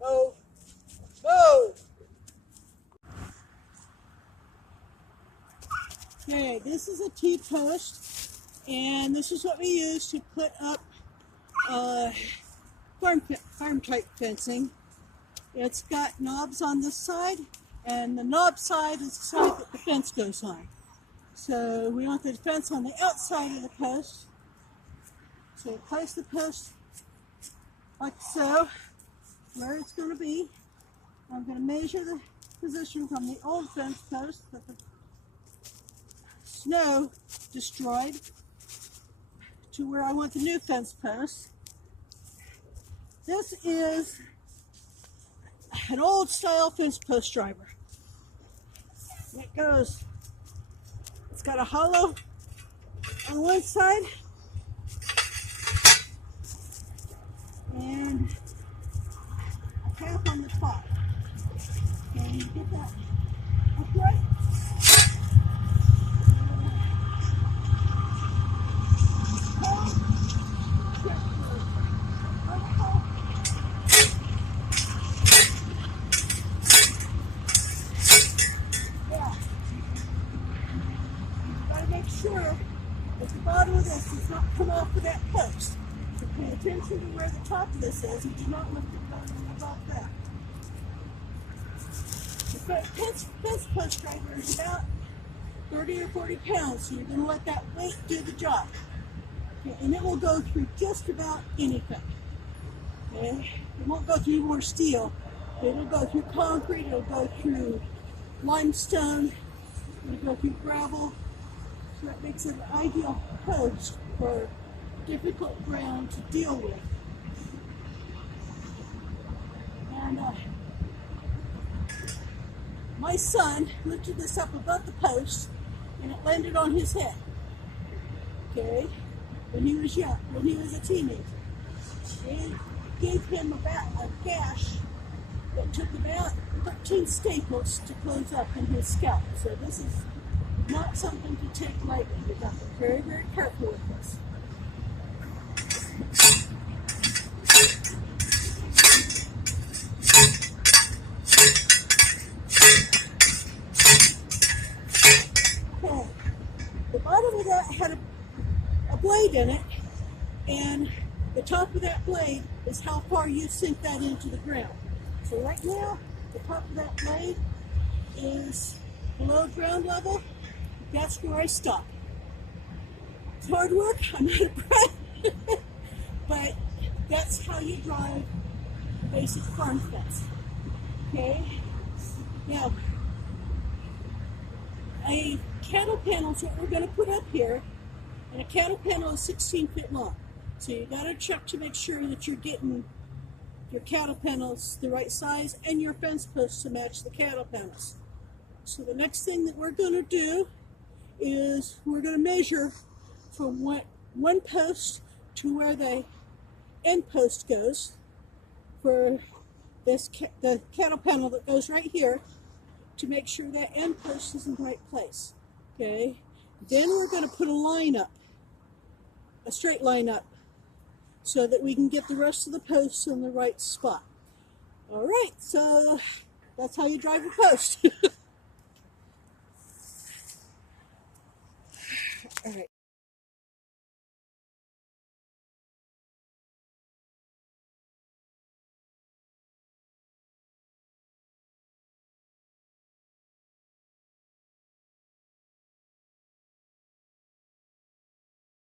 Move. Move. Okay, this is a T-post, and this is what we use to put up farm type fencing. It's got knobs on this side, and the knob side is the side that the fence goes on. So we want the fence on the outside of the post. So place the post like so, where it's going to be. I'm going to measure the position from the old fence post that the snow destroyed to where I want the new fence post. This is an old style fence post driver. It's got a hollow on one side and a cap on the top. And you get that upright. Make sure that the bottom of this does not come off of that post. So pay attention to where the top of this is and do not lift it above that. The fence post driver is about 30 or 40 pounds, so you're going to let that weight do the job. Okay, and it will go through just about anything. Okay? It won't go through more steel. It'll go through concrete, it'll go through limestone, it'll go through gravel. So that makes it an ideal post for difficult ground to deal with. And my son lifted this up above the post and it landed on his head. Okay, when he was young, when he was a teenager. It gave him about a gash that took about 13 staples to close up in his scalp. So this is not something to take lightly. You got to be very, very careful with this. Okay. The bottom of that had a blade in it, and the top of that blade is how far you sink that into the ground. So right now, the top of that blade is below ground level. That's where I stop. It's hard work, I'm out of breath, but that's how you drive a basic farm fence. Okay? Now, a cattle panel is what we're going to put up here, and a cattle panel is 16 feet long. So you got to check to make sure that you're getting your cattle panels the right size and your fence posts to match the cattle panels. So the next thing that we're going to do is we're going to measure from one post to where the end post goes for the cattle panel that goes right here to make sure that end post is in the right place. Okay, then we're going to put a line up, a straight line up, so that we can get the rest of the posts in the right spot. All right, so that's how you drive a post. All right.